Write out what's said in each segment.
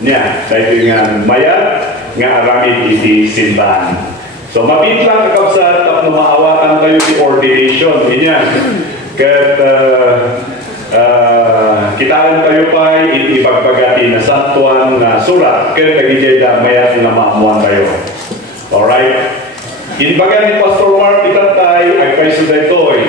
niya. Dahil nga mayat, nga aramid iti simbahan. So, mapit lang kakabsat at maawatan kayo si ordination. Niya. Kat, kitaan kayo pa ipagpagati na santuan na surat. Kat, kagijay na mayat na maamuan kayo. Alright? Inbaga ni Pastor Mark itatay ay kaysa daytoy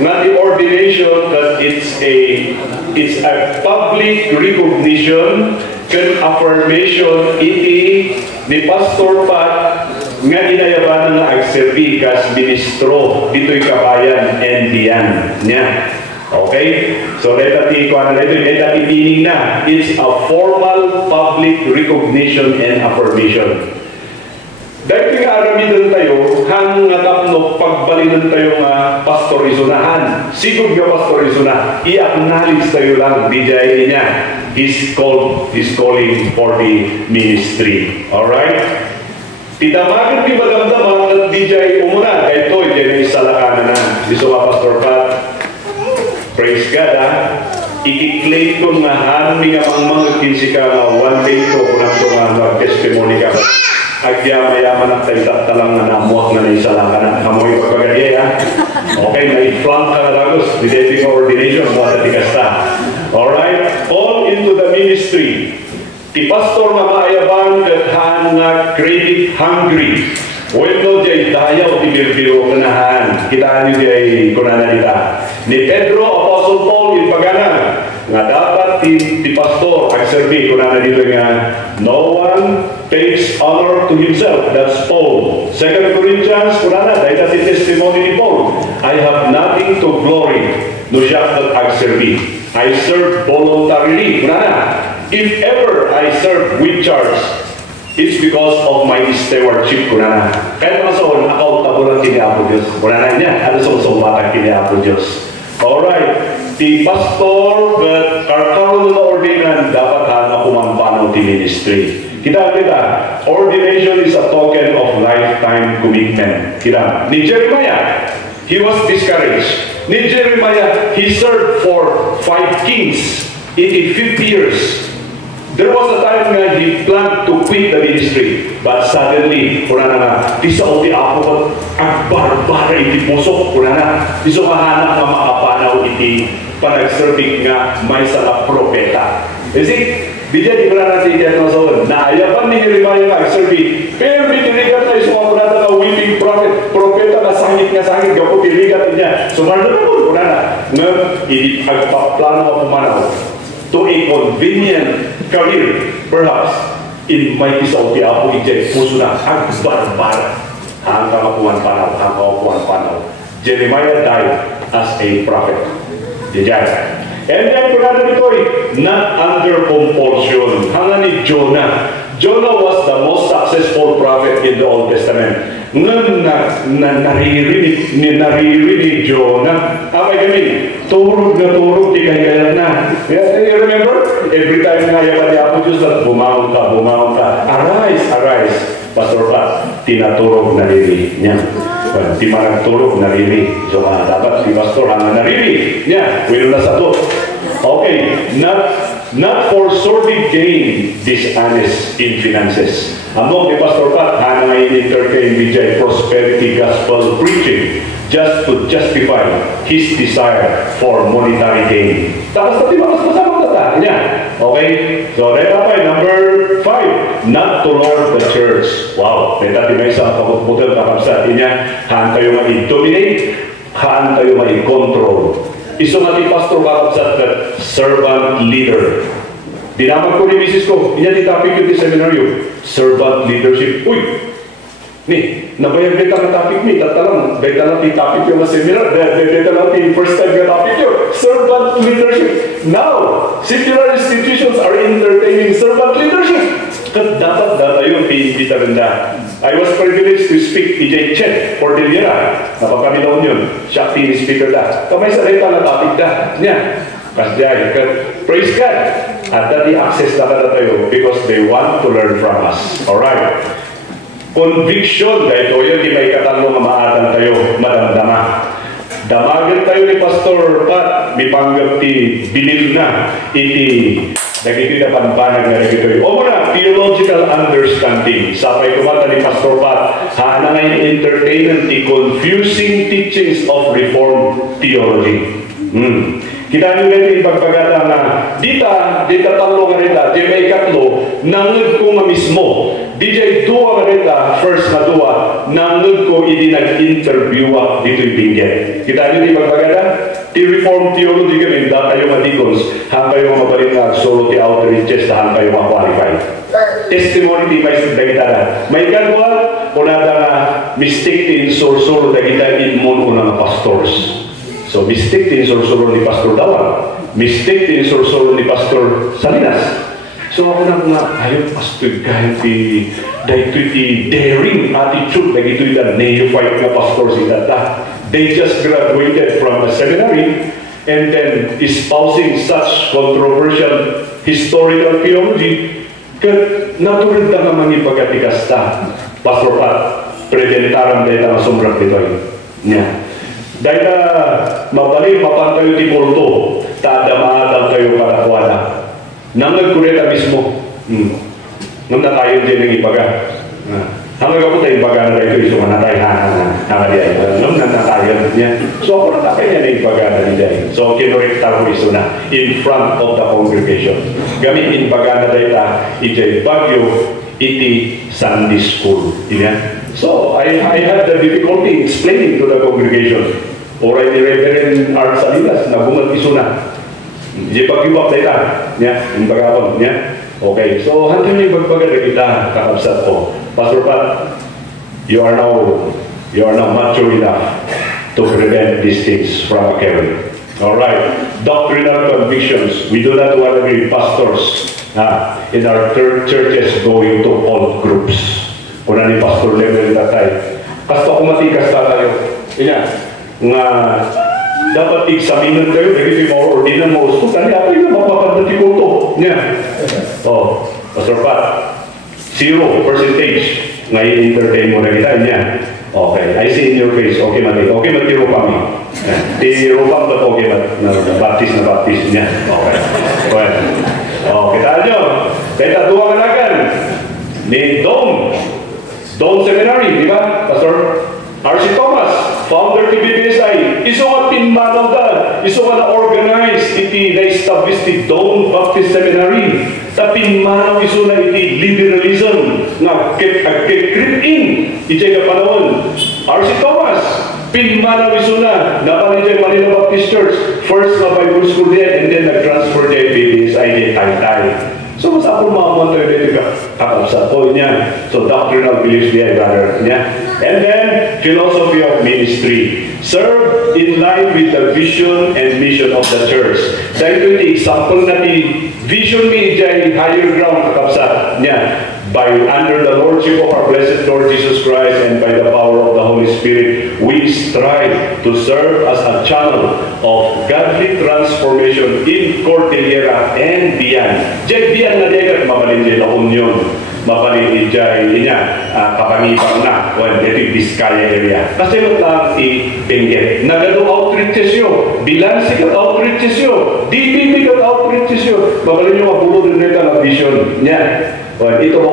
nga the ordination that it's a public recognition can affirmation iti ni Pastor Pat nga inayaban nga agserbi kas ministro dito'y kabayan and diyan niya. Okay? So letati ko ano letati meaning na it's a formal public recognition and affirmation. Dahil nga aramidan tayo, hang natapno pagbalinan tayo nga pastorizunahan. Sigod nga pastorizuna, i-acknowledge tayo lang, DJ niya. He's calling for the ministry. Alright? Titamagan di magandamang at DJ umuna. Ito, DJ isalakanan na. Iso ka, Pastor Pat. Praise God, ha? I-claim ko nga hami nga mga kinsika nga one day ko kung ako nga mag-testimony ka. Agyaman-yaman ang tayo talang na namuak na naisalakan ng hamoy pagpagadi, ha? Okay, may flank ka na lagos. Didating ordination, mga natikasta. Alright? All into the ministry. Ti pastor nga maayabang kathan nga credit hungry. Wento jay dayaw ti birbiro kanahan. Kitaan nyo jay kunanalita. Ni Pedro, Apostle Paul, yung pagana. Nga dapat ti pastor agserbi kunanalita nga no one takes honor to himself. That's Paul. 2 Corinthians, kunana, dahil ti testimony ni Paul. I have nothing to glory. No siya that agserbi. I serve voluntarily. Kunana. If ever I serve with charge, it's because of my stewardship, kunana. Kahit masoon, accountable ang kiniapo Diyos. Kunana niya, ano sumsumbatan kiniapo Diyos. Alright, the pastor that are karoon na ordinan, dapat hana kumampanaw di ministry. Kita, ordination is a token of lifetime commitment. Kita, ni Jeremiah, he was discouraged. Ni Jeremiah, he served for 5 kings in 50 years. There was a time nga he planned to quit the ministry, but suddenly, kuna na, di sa uti ako ang barbara iti pusok, kuna na, di sa kahanap nga makapanaw iti panagserving nga may sa propeta. Kasi, di dyan, di ba natin iti ano sa naayapan ni Jeremiah nga agserving, pero ditiligat na yung mga na weeping propeta na sangit, gapo tiligat niya. So, marano na po, kuna na, nga, agpaplano ka pumanaw to a convenient career, perhaps, in mighty sa uti apo ijay, puso na, ang barbara. Ang kakapuan panaw. Jeremiah died as a prophet. Diyan. And then, kunana nito not under compulsion. Hanga ni Jonah. Jonah was the most successful prophet in the Old Testament. Naririnig ni Jonah. Amay kami, turog na turog, di kaya na. You remember? Every time nga yaman ni Apo Diyos na bumangon ka. Arise. Pastor Pat, tinaturog naririnig niya. Well, di managturog naririnig. So, dapat si Pastor hanga naririnig niya. Wilo na sa to. Okay, not for sordid gain, dishonest in finances. Among ni Pastor Pat, hana entertain Vijay prosperity gospel preaching just to justify his desire for monetary gain. Tapos na diba, mas masama na niya. Okay? So, number 5, not to lord the church. Wow, dati may isang pagpuputal na kapsa niya, haan kayo ma-dominate, haan kayo ma-control. Iso nga ni Pastor kakapsat na servant leader. Dinamag ko ni Mrs. ko, inya di topic yung di seminaryo, servant leadership. Uy! Nabayag dito ang topic ni, tatalang, dito lang di topic yung seminar, dito lang di first time yung topic yun, servant leadership. Now, secular institutions are entertaining servant leadership. Kat dapat yung pinipita rinda. I was privileged to speak EJ Chet for Delira. Napakamilaw yun. Siya acting speaker da. Kamay sa rita na topic da. Niya. Kasdiyay. Praise God. At dati access na kada tayo because they want to learn from us. Alright. Conviction. Dahil ito yun, di may katalo nga maatan tayo. Madamdama. Damagan tayo ni Pastor Pat. May panggap ti bilil na. Iti nagiging na panpanag na nagiging. O muna understanding. Sapay kumata ni Pastor Pat, hana nga yung entertainment, the confusing teachings of Reformed theology. Kita nyo rin yung pagpagata na dita talo nga rin di may katlo, nangod ko nga mismo. DJ duwa nga rin first na duwa, nangod ko hindi nag-interview dito yung pinggit. Kita nyo yung pagpagata? Ti Reformed theology kami, data yung adikons, hang kayo mabalit na solo ti outreaches na hang kayo ma-qualify. Testimony ti may kita na. May kanwa, unada na mistake ti sur-suro na kita inmono ng pastors. So, mistake din sur-suro ni Pastor Dawan. Mistake din sur-suro ni Pastor Salinas. So, ako na nga, ayaw pastor kahit dahil ito'y daring attitude na ito'y the neophyte na pastors itata. They just graduated from a seminary and then espousing such controversial historical theology kat naturid na naman ipagatikasta. Pastor Pat, presentaran dahil ang sumrak dito'y. Yeah. Dahil na mabalik mapantayo ti kulto, tadamaatan kayo para kuwala. Nangagkureta mismo. Nung natayo din ng ibaga. Hanggang ako tayo ibaga na tayo iso manatay na nung natayo niya. So ako natakay niya ng ibaga na niya. So kinurekta ko iso na in front of the congregation. Gamit ibaga na tayo ijay bagyo iti Sunday school. So I had the difficulty explaining to the congregation. Oray ni Reverend Art Salinas na bungat iso na. Di pag-iwap na ita. Yung bagapon. Okay. So, hantay niyo yung bagbaga na kita kakabsat ko. Pastor Pat, you are now mature enough to prevent these things from occurring. Alright. Doctrinal convictions. We do not want to be pastors in our churches going to all groups. Kuna ni Pastor level tatay. Kasto kumatikas tayo. Nga dapat examinin kayo, dahil mo ordinan mo usto, kani ako yung mapapagdati ko ito. Oh, Pastor Pat, 0% ngayon entertain mo na kita niya. Okay, I see in your face, okay matiro kami. Tiro pang ba't okay baptist niya. Okay, well. Oh, kita nyo, kita duwa kanagan ni Dome Seminary, di ba, Pastor R.C. Thomas, founder ti BBSI, iso nga pinmanaw da, iso nga na-organize iti na-establish ti Dome Baptist Seminary, ta pinmanaw iso na iti liberalism na agkikrit in iti nga panahon. R.C. Thomas, pinmanaw iso na napanay Manila Baptist Church, first na Bible School din, and then nag-transfer din BBSI din Taytay. So, mas ako makamunta yun dito kakapsa po niya. So, doctrinal beliefs niya, brother niya. And then, philosophy of ministry. Serve in line with the vision and mission of the church. Dahil ito yung example na ni vision ni Jai higher ground kakapsa niya. By under the lordship of our blessed Lord Jesus Christ and by the power of the Holy Spirit, we strive to serve as a channel of godly transformation in Cordillera and beyond. Diyan beyond na diyan mabalin din La Union, mabalin diyan niya kapangipang na when ito Vizcaya area. Kasi mo lang i-benget. Nagado outreaches yun, bilansi ka outreaches yun, DPP ka outreaches yun. Mabalin nyo mabulo din dito na vision niya. Well, ito mo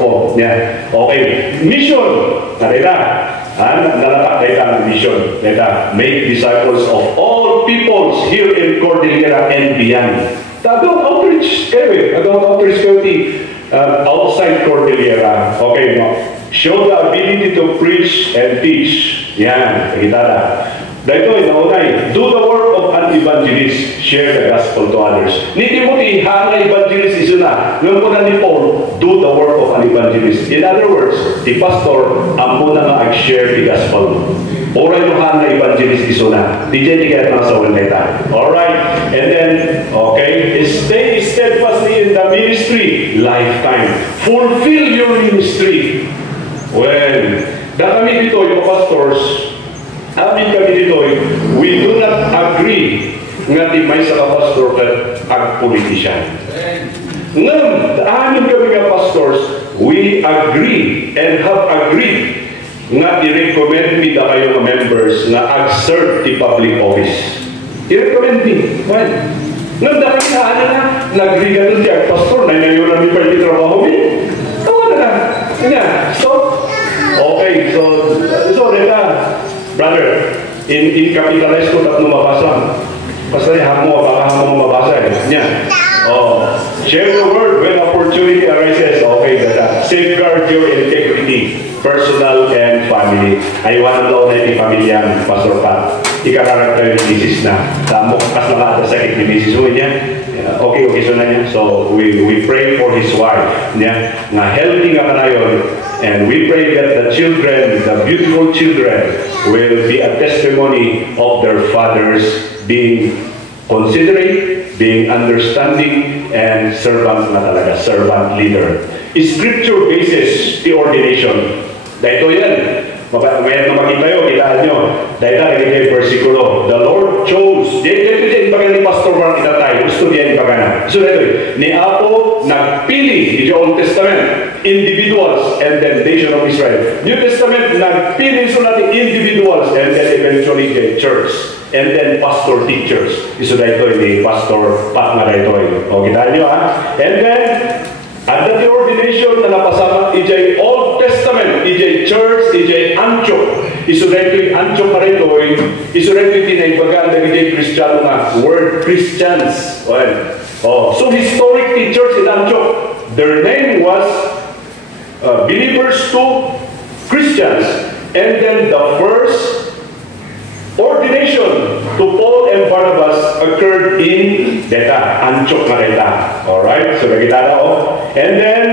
po. Yeah. Okay. Mission. Nalatak ang mission. Make disciples of all peoples here in Cordillera and beyond. Agawang outreach kayo outside Cordillera. Okay, no? Show the ability to preach and teach. Yan. Kita na. Dahito ay naunay, do the work of an evangelist, share the gospel to others. Ni Timothy, hanga evangelist iso na. Ngayon po na ni Paul, do the work of an evangelist. In other words, the pastor, ang muna nga ag-share the gospel. Oray mo hanga evangelist iso na. Di dyan kaya na sa waleta. Alright, and then, okay, stay steadfastly in the ministry, lifetime. Fulfill your ministry. Well, kami dito, yung pastors, amin kami dito, we do not agree nga di may sa pastor at ag-politician. Ngam, amin kami nga pastors, we agree and have agreed nga i-recommend mi da kayo nga members nga ag-serve di public office. I-recommend mi. Well, ngam da kami na nag-agree ka nun di ag-pastor na ngayon namin pa yung trabaho mi. i-capitalize ko at mabasa. Kasi hamo, baka hamo mabasa eh. Yan. Oh, share the word when opportunity arises. Okay, dada. Safeguard your integrity, personal and family. Aywan ang laon na yung pamilyang Pastor Pat. Ika-character yung misis na. Tamok, kas nakata sakit ni misis mo niya. Okay, so na niya. So, we pray for his wife. Niya. Nga healthy nga kanayon. And we pray that the children, the beautiful children, will be a testimony of their fathers being considerate, being understanding, and servant na talaga, servant leader. Scripture basis the ordination. Dahil yan, mayan na makita yun, kitaan nyo. Dahil na kaya versikulo, the Lord chose, dito baga ni Pastor Mark itatay, gusto niya ipagana. So dito, ni Apo nagpili, in the Old Testament, individuals and then nation of Israel. New Testament, nagpili so natin individuals and then eventually the church. And then pastor teachers. Iso na ito, ni Pastor Pat na ito. O, kita nyo ha? And then, at the ordination na napasama, ijay Old Testament, ijay church, ijay Antioch. Iso na ito yung Antioch na ito. Iso na ito yung tinaibagan na ijay Kristiyano na word Christians. Well, so historic teachers in Antioch, their name was believers to Christians. And then the first ordination to Paul and Barnabas occurred in Beta, Antioch na Beta. Alright, so nakita na And then,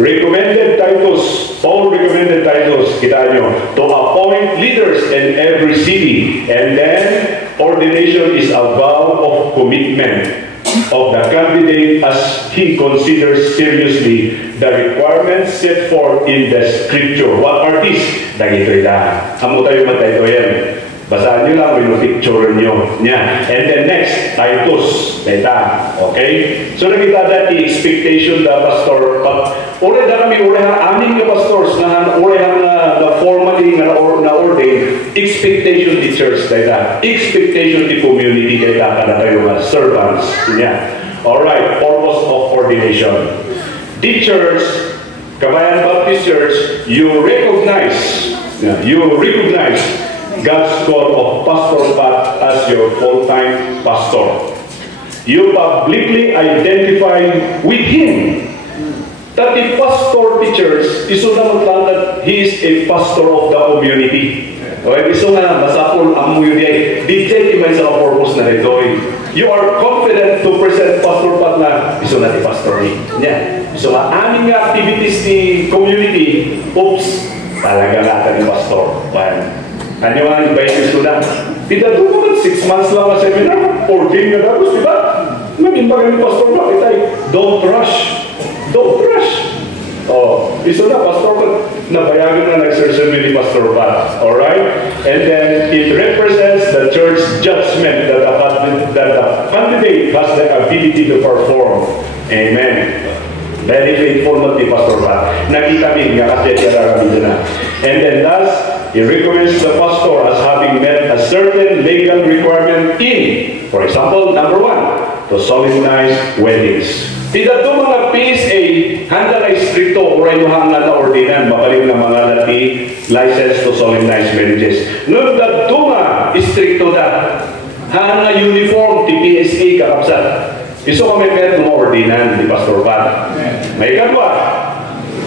recommended Titus, Paul recommended Titus, kita nyo, to appoint leaders in every city. And then, ordination is a vow of commitment of the candidate as he considers seriously the requirements set forth in the scripture. What are these? Dagito ita. Amo tayo matayto yan. Basahan nyo lang, may picture nyo. Yeah. And then next, Titus. Data. Okay? So nakita dati, expectation da pastor. Ure da kami, aming ka pastors na urehang na formally na ordain, expectation the church. Data. Expectation the community. Data. Kada tayo mga servants. Yeah. Alright. Purpose of ordination. Teachers, Kabayan Baptist Church, you recognize God's call of Pastor Pat as your full-time pastor. You publicly identify with him that the pastor teachers iso naman lang that he is a pastor of the community. Okay, iso nga masapol ang muyuday. DJ may sa purpose na ito. You are confident to present Pastor Pat na iso na di pastor ni. Yeah. So aming activities ni community, oops, talaga natin ni pastor. Well, ano ang invite student? Tidak naman 6 months lang na seminar, 14 na tapos, di ba? Magimbagan ni Pastor Mark, don't rush. Don't rush. Oh, isa na, Pastor Pat, nabayagan na nag-survey ni Pastor Pat. Alright? And then, it represents the church judgment that the candidate has the ability to perform. Amen. Very faithful mo ni Pastor Pat. Nakita min nga kasi tiyararami na. And then last, he recommends the pastor as having met a certain legal requirement in, for example, number 1, to solemnize weddings. Tidak to mga PSA, handa na istrito o rin hanga na ordinan, mapalim na mga lati, license to solemnize marriages. Nung to nga, istrito na, hanga uniform, TPSA, kakapsat. Iso kami met mga ordinan, di Pastor Pat. May kadwa,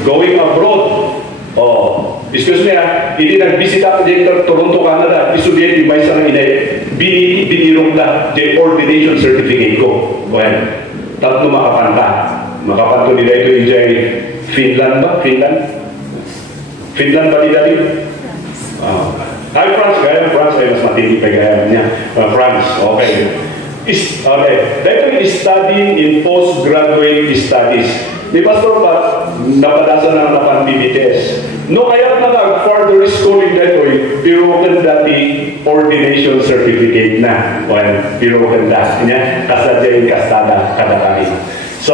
going abroad. Oh, excuse me hindi nagbisita ako dito Toronto, Canada. Iso din may isang binirong na the ordination certificate ko. Well, tatlo makapanto nila ito in Finland ba? Finland ba nila rin? Ay, France, gaya France ay mas matindi pa gaya niya. France, okay. Okay, dito yung studying in postgraduate studies. Di Pastor Pat, napadasa na napan PBTS. No kaya nag-further schooling dito, pero dati ordination certificate na. Well, pero niya, kasadya yung kastada kada kami. So,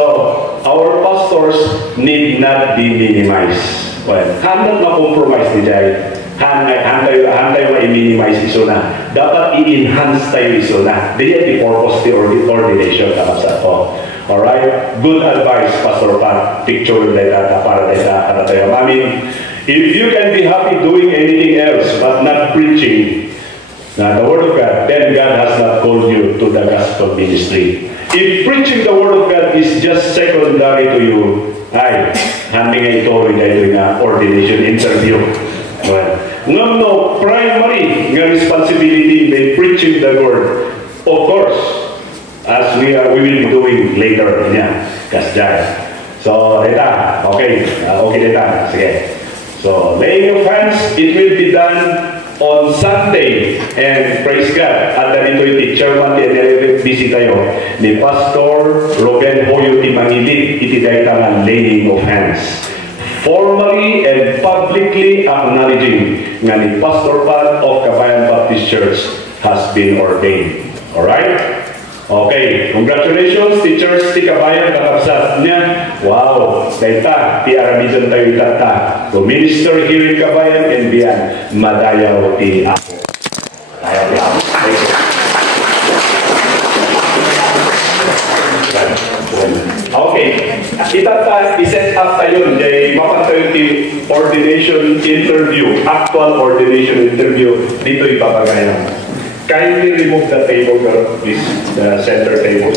our pastors need not be minimized. Well, hanggang ma-compromise ni Jai. Hanggang ma-minimize iso na. Dapat i-enhance tayo iso na. Diyan the purpose the ordination kapasa ko. Alright? Good advice, Pastor Pat. Picture like that para tayo. I mean, if you can be happy doing anything else but not preaching, the Word of God, then God has not called you to the gospel ministry. If preaching the Word of God is just secondary to you, ay, haming nga ito rin dahil na ordination interview. Well, no, primary nga responsibility by preaching the Word. Of course, as we will be doing later, yeah, kasdyan. So, data, okay, data, sige. So, laying of hands, it will be done on Sunday, and praise God, at dito iti chairman ti NLFBC tayo ni Pastor Ruben Hoyo Timangilid, iti dayta laying of hands, formally and publicly acknowledging nga ni Pastor Pat of Kabayan Baptist Church has been ordained. Alright? Okay, congratulations teachers ti Kabayan kakabsat niya. Wow, dayta ti aramidon tayo itata to minister here in Kabayan and beyond. Madayaw ti ako. Madayaw ti ako. Okay, itata iset up tayo jay mapantayo ti ordination interview, actual ordination interview dito ipapagayan. Kindly remove the table, please, the center table.